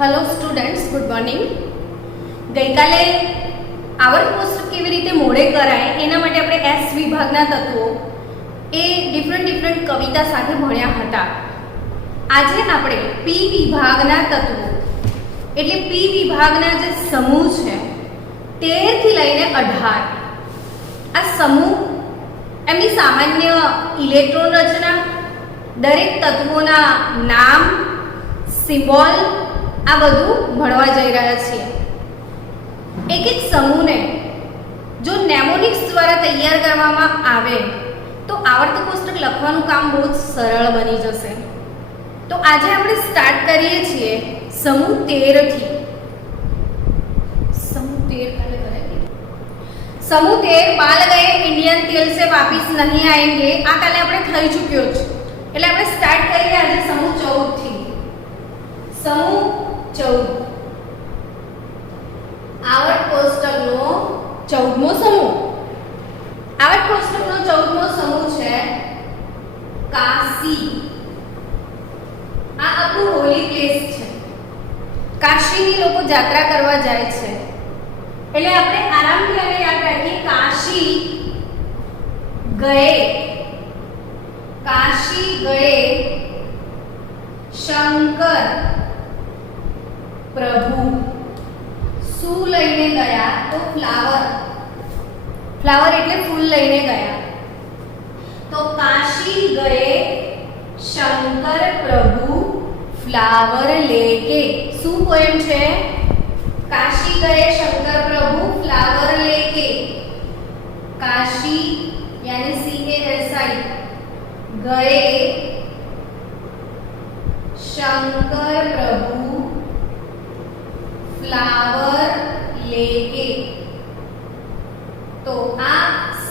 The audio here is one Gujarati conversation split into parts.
Hello students, good morning. ગઈકાલે આવર્ત કોષ્ટક કેવી રીતે મોડે કરાય એના માટે આપણે એસ વિભાગના તત્વો એ ડિફરન્ટ કવિતા સાથે ભણ્યા હતા. આજે આપણે પી વિભાગના તત્વો એટલે પી વિભાગના જે સમૂહ છે 13 થી લઈને 18 આ સમૂહ એમની સામાન્ય ઇલેક્ટ્રોન રચના, દરેક તત્વોના નામ, સિમ્બોલ આ બધું ભણવા જઈ રહ્યા છીએ. એક સમૂહને જો નેમોનિક્સ દ્વારા તૈયાર કરવામાં આવે તો આવર્ત કોષ્ટક લખવાનું કામ બહુ જ સરળ બની જશે. તો આજે આપણે સ્ટાર્ટ કરીએ છીએ સમૂહ 13 થી. समूह 13 बाल गए इंडियन तेल से वापिस नहीं आएंगे आ काले આપણે થઈ ચૂક્યો છે એટલે આપણે સ્ટાર્ટ કરીએ આજે સમૂહ 14 થી. સમૂહ 14 આવર્ત કોષ્ટકનો 14મો સમૂહ. આવર્ત કોષ્ટકનો 14મો સમૂહ છે કાશી. આ આપણું હોલી પ્લેસ છે. કાશીની લોકો યાત્રા કરવા જાય છે એટલે આપણે આરામથી હવે યાદ રાખીએ કાશી ગए શંકર પ્રભુ. શું લઈને ગયા તો ફ્લાવર એટલે ફૂલ લઈને ગયા. તો કાશી ગए શંકર પ્રભુ ફ્લાવર લેકે. શું પોએમ છે? काशी गए शंकर प्रभु फ्लावर लेके. काशी यानी CASI गए शंकर प्रभु फ्लावर लेके. तो आ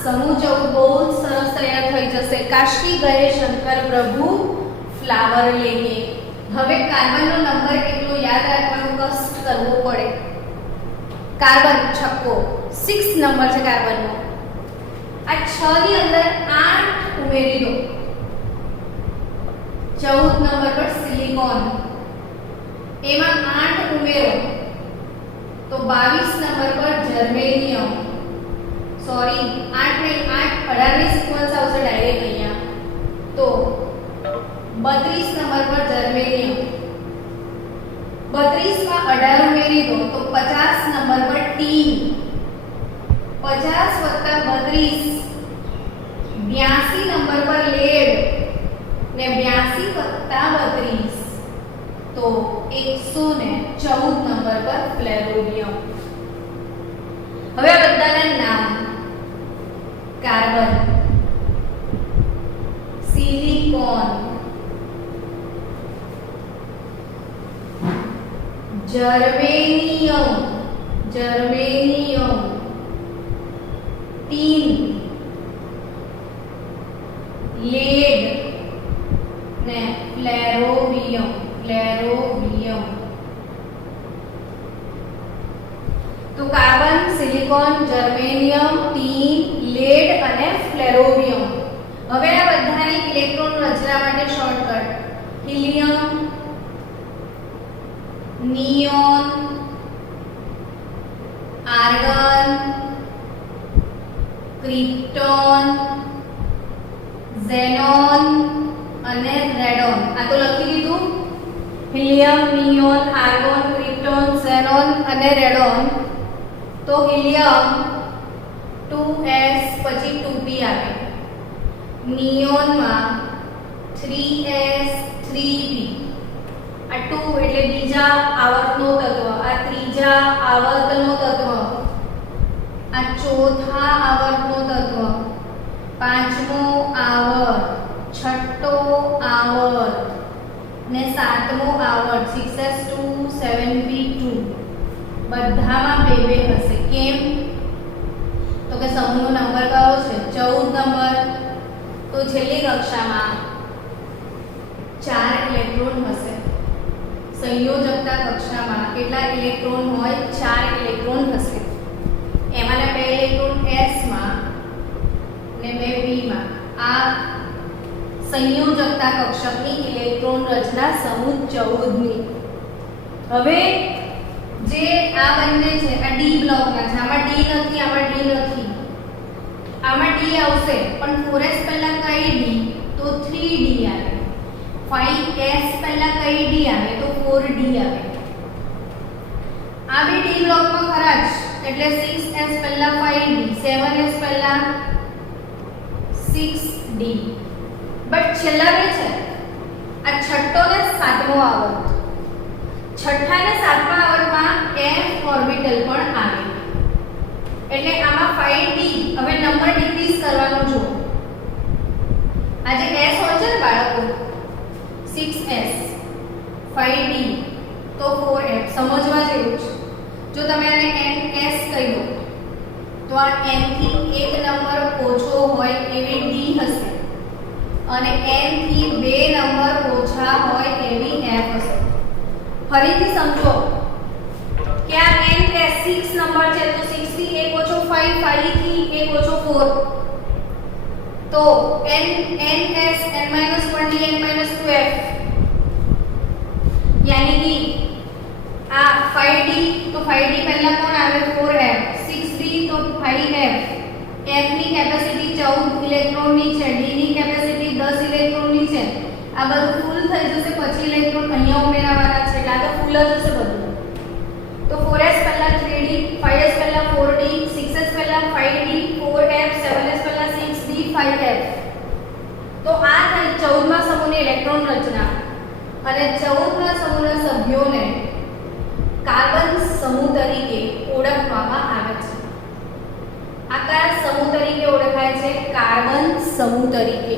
समूह 14 बहुत सरस तैयार થઈ જશે. काशी गए शंकर प्रभु फ्लावर लेके. હવે કાર્બનનો નંબર કેટલો યાદ રાખવાનો કષ્ટ કરવો પડે. કાર્બન છક્કો 6 નંબર છે કાર્બનનો. આ 6 ની અંદર 8 ઉમેરી દો. 14 નંબર પર સિલિકોન એમાં 8 ઉમેરો તો 22 નંબર પર જર્મેનિયમ. સોરી 8 નહીં 8 18 ની સિક્વન્સ આવશે ડાયરેક્ટ અહીંયા. તો 32 નંબર પર જર્મેનિયમ. 32 માં 18 ઉમેરી દો તો 50 નંબર પર ટીન. 50 વત્તા 32 82 નંબર પર લેડ ને 82 વત્તા 32 તો 114 નંબર પર ફ્લેરોનિયમ. હવે આ બધાના નામ. Carbon, silicon, germanium tin, lead ने फ्लेरोवियम. तो carbon, silicon, germanium, tin, lead અને ફ્લેરોવિયમ. હવે આ બધાની ઇલેક્ટ્રોન રચના માટે shortcut helium, neon, argon, krypton, xenon અને રેડોન. આ તો લખી દીધું. Helium, neon, argon, krypton, xenon અને રેડોન. તો હિલિયમ 2s પછી 2p આવે. નિયોનમાં 3s 3p. આ 2 એટલે બીજા આવર્તનો તત્વ, આ ત્રીજા આવર્તનો તત્વ, આ ચોથા આવર્તનો તત્વ, પાંચમો આવર્ત, છઠ્ઠો આવર્ત ને સાતમો આવર્ત 6s2 7p2 બધામાં બે બે હશે. કેમ? તો કે સમૂહનો નંબર કયો છે? 14 નંબર. તો છેલ્લી કક્ષામાં 4 ઇલેક્ટ્રોન હશે. સંયોજકતા કક્ષામાં કેટલા ઇલેક્ટ્રોન હોય? 4 ઇલેક્ટ્રોન હશે. એમાંના 2 ઇલેક્ટ્રોન s માં ને 2 p માં. આ સંયોજકતા કક્ષકની ઇલેક્ટ્રોન રચના સમૂહ 14 ની. હવે જે આ બંને છે આ ડી બ્લોકના છે, આમાં ડી નથી, આમાં ડી નથી, આમાં ડી આવશે પણ 4s પહેલા કઈ ડી તો 3d આવે, 5s પહેલા કઈ ડી આવે તો 4d આવે. આ બે ડી બ્લોકમાં ખરા જ એટલે 6s પહેલા 5d, 7s પહેલા 6d. બટ છેલ્લા બે છે આ છઠ્ઠો ને સાતમો આવર્ત, છઠ્ઠા ને સાતમા આવર્તમાં f ઓર્બિટલ પણ આવે એટલે આમાં 5d હવે નંબર ડિક્રીઝ કરવાનો જો. આ જે s હોય છે ને બાળકો 6s 5d તો 4f સમજવા જેવું છે. જો તમે આને ns કહી દો તો આ n થી એક નંબર ઓછો હોય એવી d હશે અને n થી બે નંબર ઓછા હોય એવી f હશે. ફરીથી સમજો કે આ n એ 6 નંબર છે તો 6 થી 1 ઓછો 5, 5 થી 1 ઓછો 4 તો n ns n - 1d n - 2f यानी कि आ 5d तो 5d પહેલા કોણ આવે 4f, 6d તો 5f, f ની કેપેસિટી 14 ઇલેક્ટ્રોન ની છે, d ની કેપેસિટી 10 ઇલેક્ટ્રોન ની છે. આ બધું ફૂલ થઈ જશે પછી ઇલેક્ટ્રોન અહીંયા ઉમેરવાના છે એટલે આ તો ફૂલ જ હશે બધું. તો 4s પહેલા 3d, 5s પહેલા 4d, 6s પહેલા 5d, 4f, 7s પહેલા 6d, 5f. તો આ થઈ 14મા સમૂહની ઇલેક્ટ્રોન રચના અને 14મા સમૂહના સભ્યોને કાર્બન સમૂહ તરીકે ઓળખવામાં આવે છે. આ કયા સમૂહ તરીકે ઓળખાય છે? કાર્બન સમૂહ તરીકે.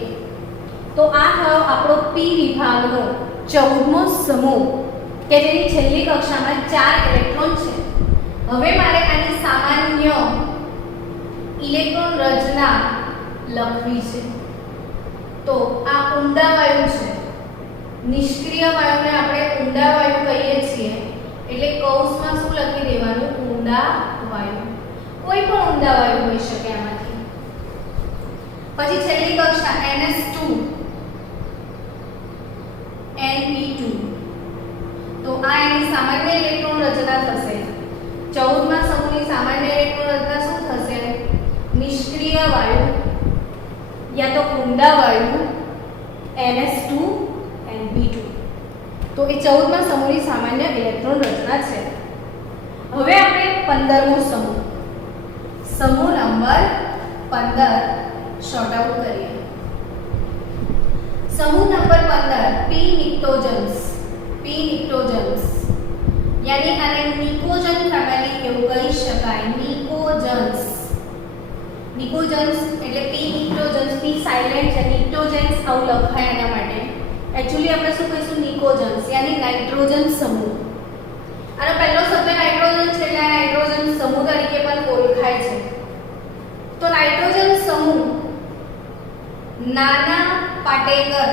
તો આ થયો આપણો પી વિભાગનો 14મો સમૂહ કે જેની છેલ્લી કક્ષામાં 4 ઇલેક્ટ્રોન છે. હવે મારે આની સામાન્ય ઇલેક્ટ્રોન રચના લખવી છે. તો આ ઊંડા વાયુ છે, નિષ્ક્રિય વાયુને આપણે ઊંડા વાયુ કહીએ છીએ એટલે કૌંસમાં શું લખી દેવાનું? ઊંડા વાયુ. કોઈ પણ ઊંડા વાયુ હોઈ શકે આમાંથી. પછી છેલ્લી કક્ષા NS2 NP2 તો આ એની સામાન્ય ઇલેક્ટ્રોન રચના થશે. 14મા સમૂહની સામાન્ય ઇલેક્ટ્રોન રચના શું થશે? નિષ્ક્રિય વાયુ યા તો ઊંડા વાયુ NS2 NP2. તો એ 14મા સમૂહની સામાન્ય ઇલેક્ટ્રોન રચના છે. હવે આપણે 15મો સમૂહ, સમૂહ નંબર 15 શોર્ટ આઉટ કરીએ. સમૂહ નંબર 15 p નિક્ટોજન્સ. p નિક્ટોજન્સ यानी આને નિકોજન ફેમિલી એવું કહી શકાય. નિકોજન્સ, નિકોજન્સ એટલે p નિક્ટોજન્સ, p સાઇલેન્ટ છે, નિક્ટોજન્સ આવું લખાય એના માટે. एक्चुअली આપણે શું કહીશું? નિકોજન્સ यानी નાઇટ્રોજન સમૂહ. આનો પહેલો શબ્દ નાઇટ્રોજન છે એટલે નાઇટ્રોજન સમૂહ તરીકે પણ ઓળખાય છે. તો નાઇટ્રોજન સમૂહ નાના પાટેકર,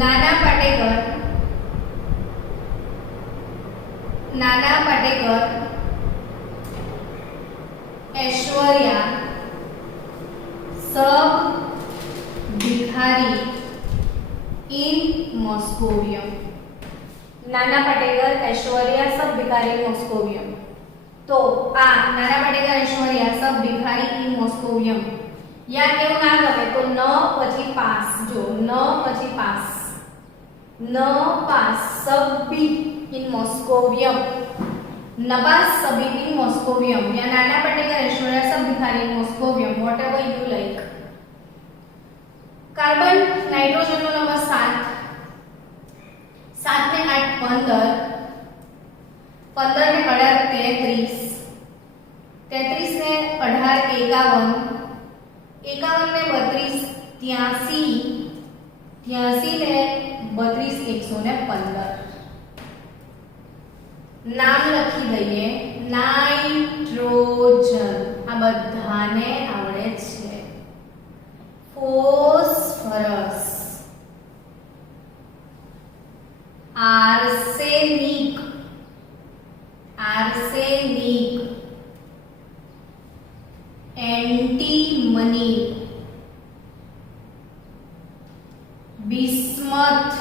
નાના પાટેકર, નાના પાટેકર, ऐश्वर्या, सब भिखारी इन मॉस्कोवियम. नाना पाटेकर, ऐश्वर्या, सब भिखारी मॉस्कोवियम. तो आ नाना पाटेकर, ऐश्वर्या, सब भिखारी इन मॉस्कोवियम या केવું ના ગમે તો ન પછી પાસ. જો ન પછી પાસ, ન પાસ સબી इन मॉस्कोवियम, नबास सभी इन मॉस्कोवियम या नाना पाटेकर, ऐश्वर्या, सब भिखारी इन moscovium, whatever you like. Carbon nitrogen નો નંબર 7, 7 ને 8 15, 15 ને 18 33, 33 ને 18 51, 51 ને 32 83, 83 ને 32 115. નામ લખી દઈએ નાઇટ્રોજન. આ બધાને આવડે છે. Phosphorus, arsenic, arsenic, antimony, bismuth,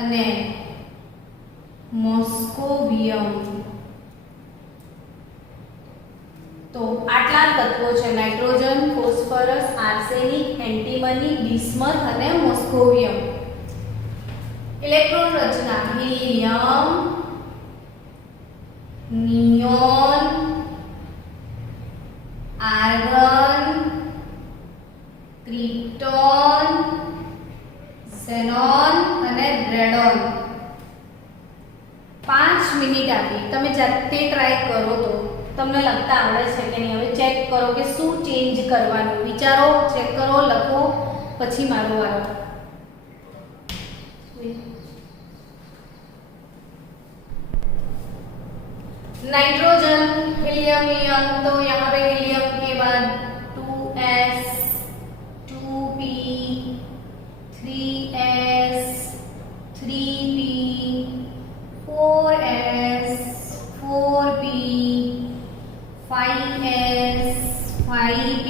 અને મોસ્કોવિયમ. તો આટલા તત્વો છે nitrogen, phosphorus, arsenic, antimony, bismuth અને મોસ્કોવિયમ. ઇલેક્ટ્રોન રચના helium, neon, argon, krypton, xenon અને રેડોન. 5 મિનિટ આપી, તમે જાતે ટ્રાય કરો તો તમને લખતા આવડે છે કે નહીં. હવે ચેક કરો કે શું ચેન્જ કરવાનું, વિચારો, ચેક કરો, લખો, પછી મારો વારો. Nitrogen, helium, neon. तो यहाँ पे हीलियम के बाद 2s, 2p, 3s, 3p, 4s, 4p, 5s, 5p,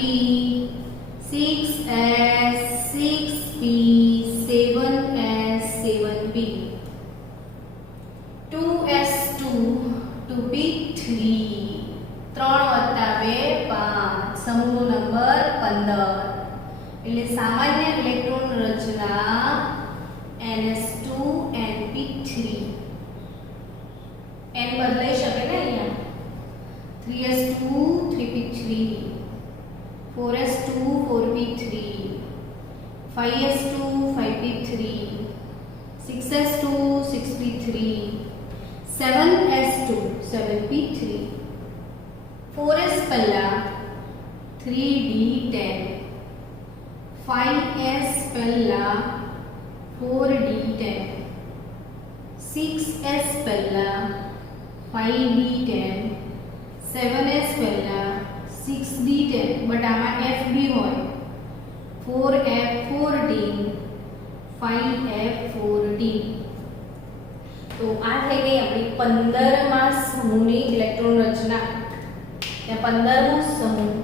6s, 6p, 7s, 7p, 2s2, 2p3, 3 વત્તા 2 5, સમૂહ નંબર 15. એટલે સામાન્ય ઇલેક્ટ્રોન રચના ns2 np3. n બદલાઈ શકે ને અહીંયા. 3s2 3p3, 4s2 4p3, 5s2 5p3, 6s2 6p3, 7s2 7p3, 4s પહેલા 3d10, 5s પહેલા 4d10, 6s પહેલા 5d10, 7s પહેલા 6d10, બટ આમાં f બી હોય, 4f4d, 5f4d. તો આ થઈ ગઈ આપણી 15મા સમૂહની ઇલેક્ટ્રોન રચના. ને 15મો સમૂહ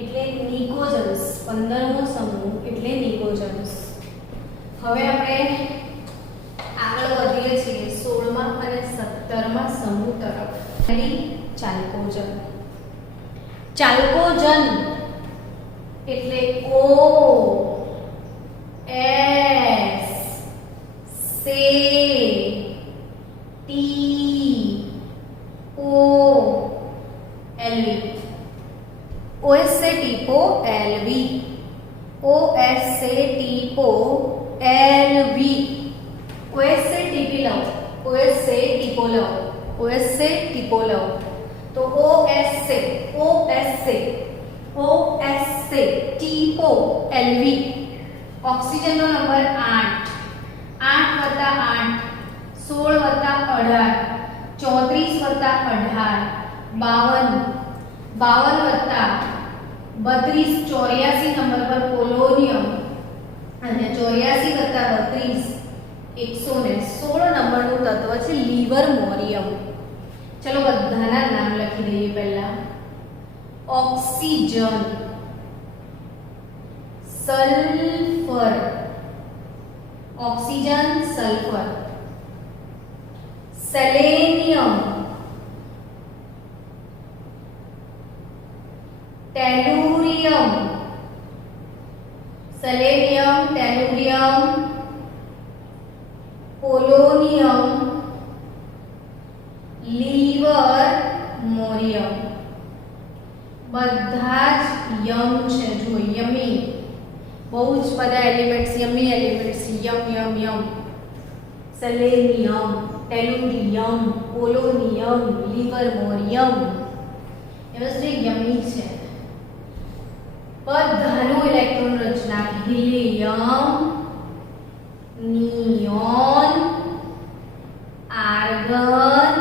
એટલે નિકોજન્સ. 15મો સમૂહ એટલે નિકોજન્સ. હવે આપણે આગળ વધીએ છીએ 16મા અને 17મા સમૂહ તરફ. ચાલ્કોજન. ચાલ્કોજન એટલે O S C T O L V. OS से टीपो LV. OS से टीपो LV. OS से टीपी लो. OS से टीपो लो. OS से टीपो लो. तो OS से टीपो LV. ऑक्सीजन નો નંબર 8. 8 વત્તા 8 16 વત્તા 18 34 વત્તા 18 52 52 વત્તા 32 84 નંબર પર પોલોનિયમ અને 84 વત્તા 32 116 નંબરનું તત્વ છે લિવરમોરિયમ. ચલો બધાના નામ લખી દઈએ પહેલા. Oxygen, sulphur, oxygen sulphur, selenium, tellurium, selenium, tellurium, polonium, livermorium. બધા જ યમ છે. જો યમી, બહુ જ બધા elements, yummy elements, yum yum yum. Selenium, tellurium, polonium, livermorium, એ બધું યમી છે. બધાનું ઇલેક્ટ્રોન રચના helium, neon, argon,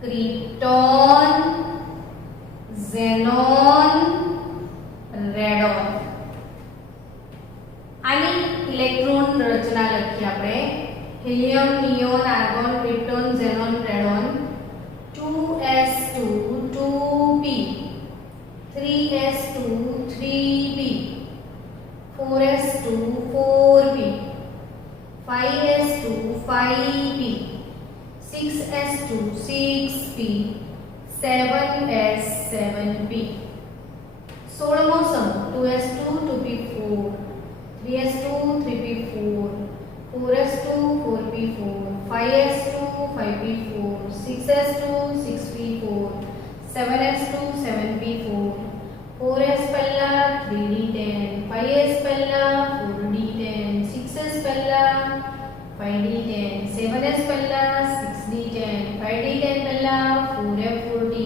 krypton, xenon, radon. આની ઇલેક્ટ્રોન રચના લખીએ આપણે. Helium, neon, argon, krypton, xenon, radon. 2s2 2p, 3s2 3p, 4s2 4p, 5s2 5p 6s2 6p 7s 7p 16મો સમૂહ 2s2 2p4 3s2 3p4 4s2 4p4 5s2 5p4 6s2 6p4 7s2 7p4 4s પહેલા 3d10 5s પહેલા 4d10 6s પહેલા 5d10 7s પહેલા 6d10 5d10 પહેલા 4f14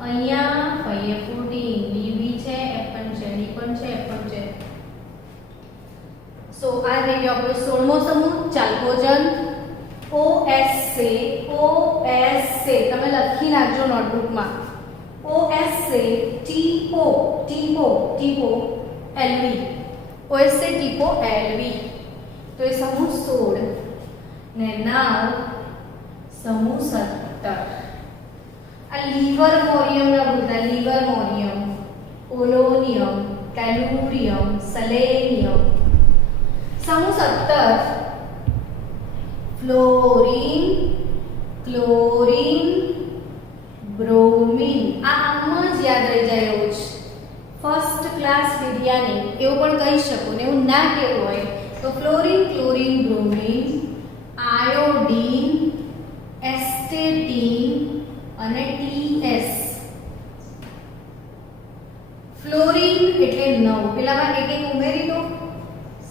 અહીંયા 5f14 d બી છે f પણ છે d પણ છે f પણ છે સો આ થઈ ગયો આપણો 16મો સમૂહ ચાલ્કોજન OS છે તમે લખી નાખજો નોટબુકમાં OS છે TO LV OS છે TO LV તો એ સમૂહ 16 ને નાવ સમૂહ 17 આ લીવર મોરિયમ ના બોલતા લીવર મોરિયમ પોલોનિયમ ટેલુરિયમ સેલેનિયમ સમૂહ 17 ફ્લોરીન ક્લોરીન બ્રોમીન આ આમાં જ યાદ રહી જાય એવું છે ફર્સ્ટ ક્લાસ વિદ્યાની એવું પણ કહી શકો ને એવું ના કહેવું હોય તો fluorine chlorine bromine iodine astatine અને TS ફ્લોરીન એટલે 9 પેલામાં એક એક ઉમેરી દો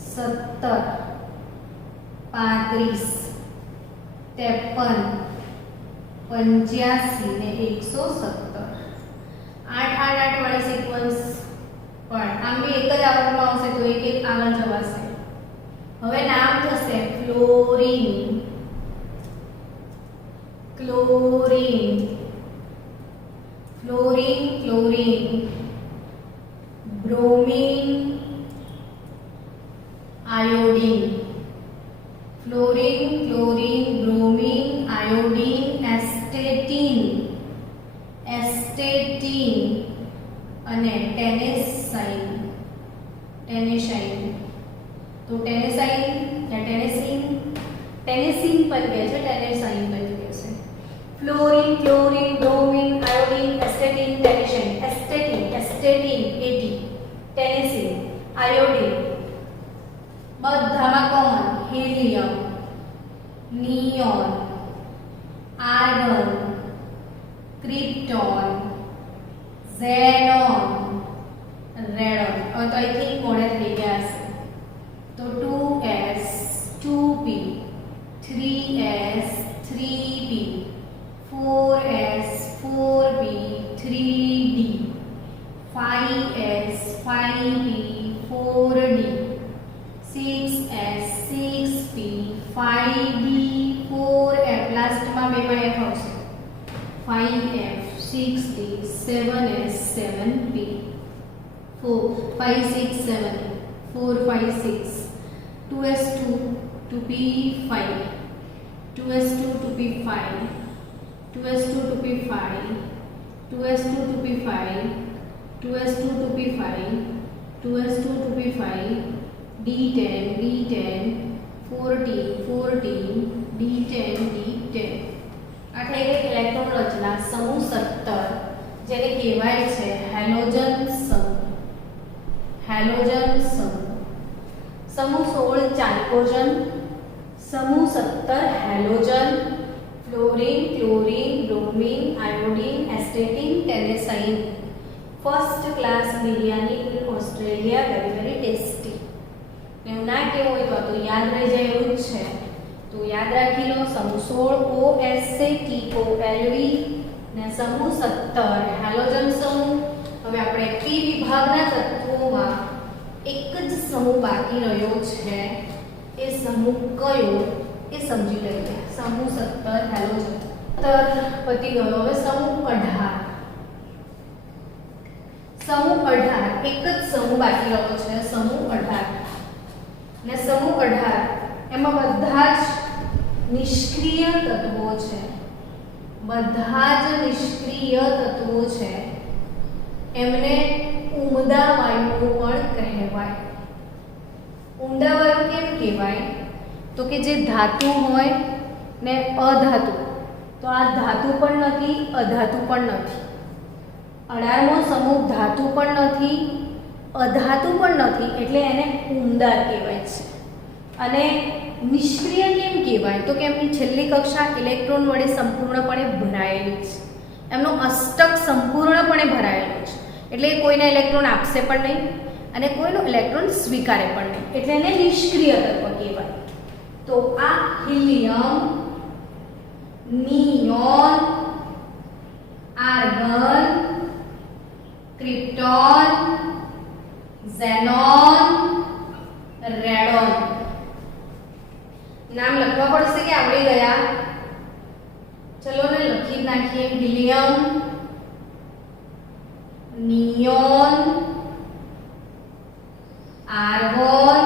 17 35 53 85 ને 117 8 8 8 વાળી સિક્વન્સ પણ આમ બી એક જ આવર્તમાં આવશે તો એક એક આગળ જવાશે હવે નામ થશે fluorine chlorine fluorine chlorine bromine iodine fluorine chlorine bromine iodine astatine અને ટેનેસાઇન તો ટેનેસાઇન या ટેનેસીન પર કહે છે ટેનેસાઇન પર કહે છે fluorine chlorine bromine iodine astatine tennessine astatine 80 tennessine iodine બધામાં common helium neon argon krypton xenon radon હવે તો આઈ થિંક મોડે થઈ ગયા હશે તો 2s 2p 3s 3p 4s 4p 3d 5s 5p 4d 6s 6p 5d 4f લાસ્ટમાં બેમાં f આવશે 5f 6d 7s 7p 4 5 6 7 4 5 6 2s2 2p5 2s2 2p5 2s2 2p5 2s2 2p5 2s2 2p5 2s2 2p5 d10 d10 14 14 d10 d10 આ થઈ ગઈ ઇલેક્ટ્રોન રચના સમૂહ 17 જેને કહેવાય છે હેલોજન સમૂહ સમૂહ 16 ચાલ્કોજન સમૂહ 17 halogen fluorine chlorine bromine iodine astatine tennessine first class biryani in Australia very very tasty એવું ના કેવું હોય તો યાદ રહી જાય એવું જ છે તો યાદ રાખી લો સમૂહ 16 OS TO LV ને સમૂહ 17 હેલોજન સમૂહ હવે આપણે પી વિભાગના તત્વોમાં એક જ સમૂહ બાકી રહ્યો છે એ સમૂહ કયો એ સમજી લઈએ સમૂહ 17 હેલોજન પતી ગયો હવે સમૂહ 18 સમૂહ 18 એક જ સમૂહ બાકી રહ્યો છે સમૂહ 18 ને સમૂહ 18 એમાં બધા જ નિષ્ક્રિય તત્વો છે એમને ઉમદા વાયુઓ પણ કહેવાય ઉમદા વાયુ કેમ કહેવાય તો કે જે ધાતુ હોય ને અધાતુ, તો આ ધાતુ પણ નથી, અધાતુ પણ નથી. 18મો સમૂહ ધાતુ પણ નથી, અધાતુ પણ નથી, એટલે એને ઉમદાર કહેવાય છે. અને નિષ્ક્રિય કેમ કહેવાય? તો કે એમની છેલ્લી કક્ષા ઇલેક્ટ્રોન વડે સંપૂર્ણપણે ભરાયેલી છે. એમનો અષ્ટક સંપૂર્ણપણે ભરાયેલો છે, એટલે કોઈને ઇલેક્ટ્રોન આપશે પણ નહીં અને કોઈનો ઇલેક્ટ્રોન સ્વીકારે પણ નહીં, એટલે એને નિષ્ક્રિય તત્વ કહેવાય. તો આ helium, neon, argon, krypton, xenon, radon. નામ લખવા પડશે કે આવડી ગયા? ચલો ને લખી નાખીએ. Helium, neon, argon,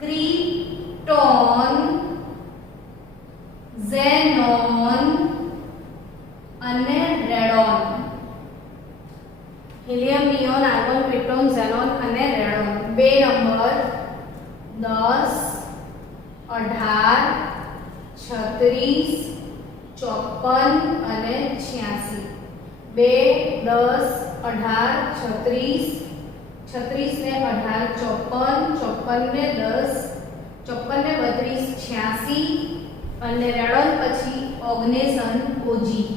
krypton, xenon અને radon. Helium, neon, argon, krypton, xenon અને રેડોન. 2 નંબર 10, 18, 36, 54 અને 86. 2, 10, 18, 36, 36 ને 18, 54, 54 ને 10, 54 ને 32, 86 અને રેડોન પછી ઓગ્નેશન ઓજી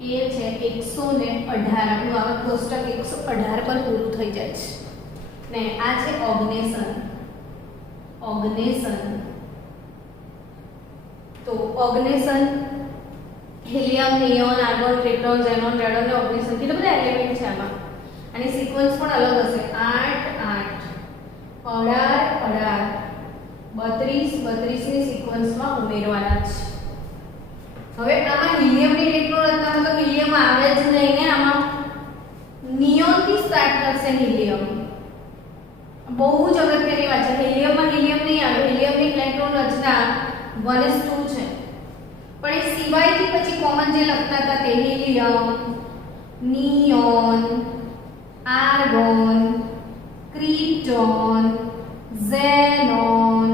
એ છે 118. આપણું આ કોષ્ટક 118 પર પૂરું થઈ જાય છે ને આ છે ઓગ્નેશન. તો oganesson helium, neon, argon, krypton, xenon, radon ને ઓગ્નેશન કેટલા બધા એલિમેન્ટ છે આમાં. આની સિક્વન્સ પણ અલગ હશે. 8 8 18 32 ની સિક્વન્સમાં ઉમેરવાના છે. હવે આમાં હિલિયમની ઇલેક્ટ્રોન રચનામાં તો હિલિયમ આવે જ નહીં ને. આમાં નિયોન થી સ્ટાર્ટ થશે હિલિયમ. બહુ જ અગત્યની વાત છે. હિલિયમમાં હિલિયમ નહીં આવે. હિલિયમની ઇલેક્ટ્રોન રચના 1s2 છે, પણ એ સિવાયથી પછી કોમન જે લખતા હતા તે helium, neon, argon, krypton, xenon,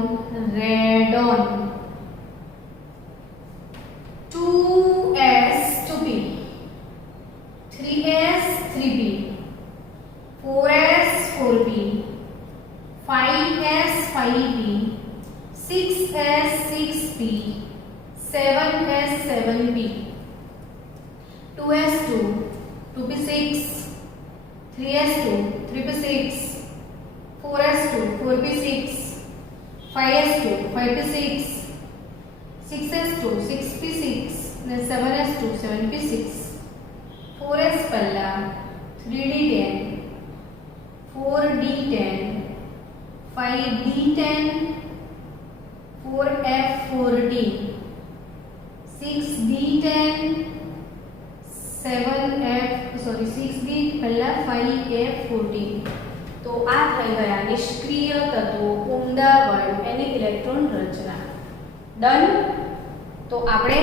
radon. 2s 2p, 3s 3p, 4s 4p, 5s 5p, 6s 6p, 7s 7p, 2s 2, 2p6, 3s 2, 3p6, 4s 2, 4p6, 5s 2, 5p6, 6s 2, 6p6 ને 7s 2, 7p6. 4s પહેલા 3d10, 4d10, 5d10, 4f4d, 6d10, 6d પહેલા 5f14. તો આ થઈ ગયા નિષ્ક્રિય તત્વો, ઉમદા વર્ણ, એની ઇલેક્ટ્રોન રચના. ડન. તો આપણે